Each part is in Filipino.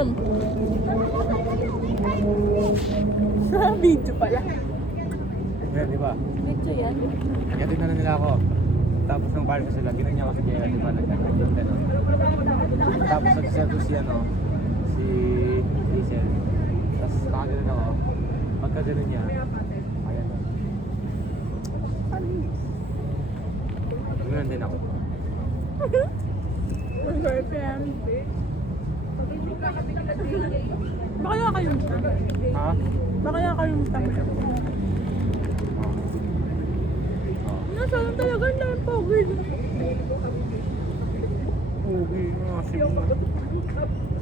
yun? Sa video pala. Yan, di ba? Video yan. Yatin na nila ako. Tapos nung party sila, ginanya ako sa Jaya, di ba? Nagkakaroon. Tapos nagsasabi si si Hazel. Tapos nakaganon ako. Pagka ganon niya, ayan. Ganon din ako. Girlfriend. Baka nga kayong Ha? Baka nga kayong tanga. Nasa lang talaga na yung pogi. Pogi nga, simba.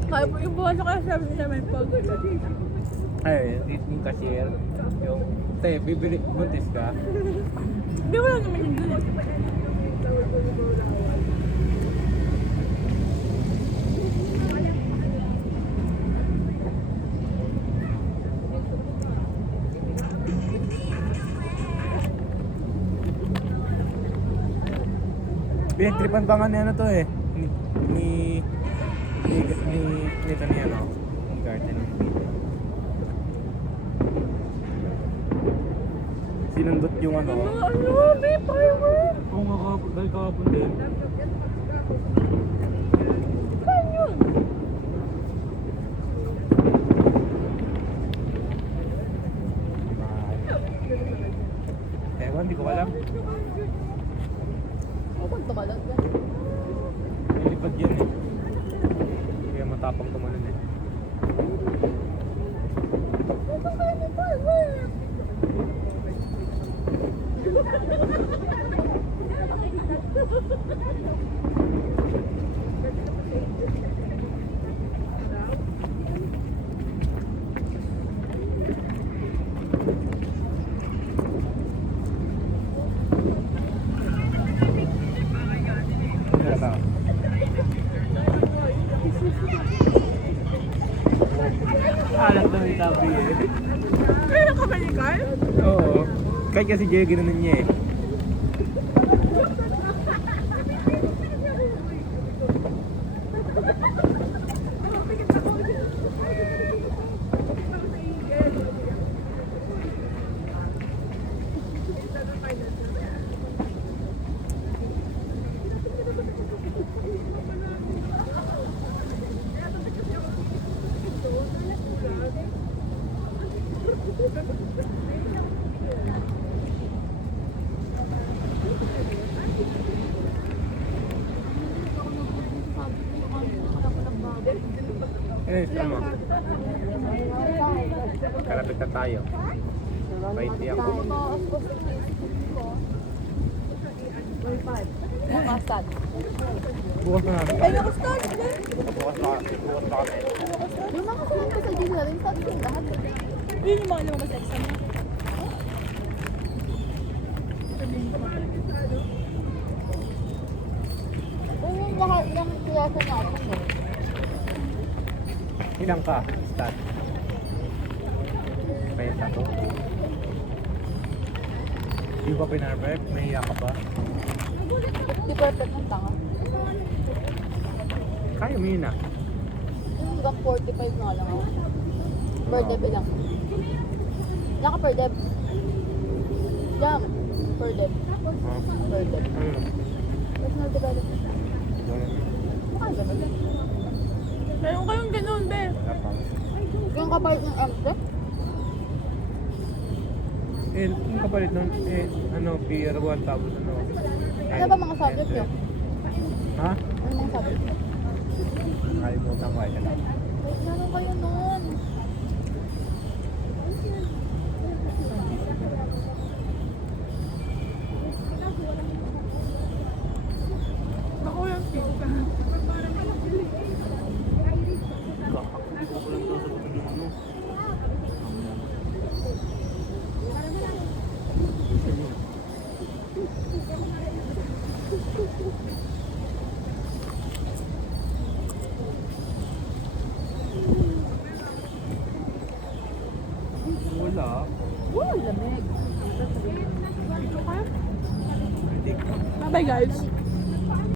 Kaya po yung bukas kaya sabi nila may pogi. Ay, yung cashier. Yung, te, bibili, buntis ka. Hindi wala naman yung gulit. Pinagtripan pa nga niya to eh. Nito niya yung garden. Sinundot yung Ano, may firework? Oo nga kahapon, dahil kahapon din. Saan yun? Ewan, di ko alam. Huwag tumalog na. Nilipad yan eh. Kaya matapang tumalon eh. Ito kaya may firework? Alam na may tabi eh. Meron ka ba ni Carl? Oo. Kahit kasi Jay, ginanon niya eh. Eh, tama. Kalapit na tayo. Baiti ako. Nakasad. Bukas na namin. Ay, nakasad! Bukas na kami. Yung mga kulang ko sa dito rin, saan yung lahat? Yun yung mga lumabas sa exam mo. Yung lahat ng klase natin eh. Ilang ka? Start. May tato. Di ba pinarpect? Nahiya ka ba? Di perfect ng tanga. Kaya mo yun ah. Yung hanggang 45 na lang ako. Per deb lang. Wala ka per deb. Jam. Per deb. Per deb. Personal development. Baka ganun. Meron kayong ganun, be. Wala pa. Yung kapalit ng abstract? Eh, yung kapalit nun, Pier 1 tapos Ano ba mga subject nyo? Ha? Ano mga subject nyo? Kalimutan ko ay lang. Meron kayo nun. Ako yung pizza. Wala. Wow, lamig. Hindi ko. Bye-bye guys.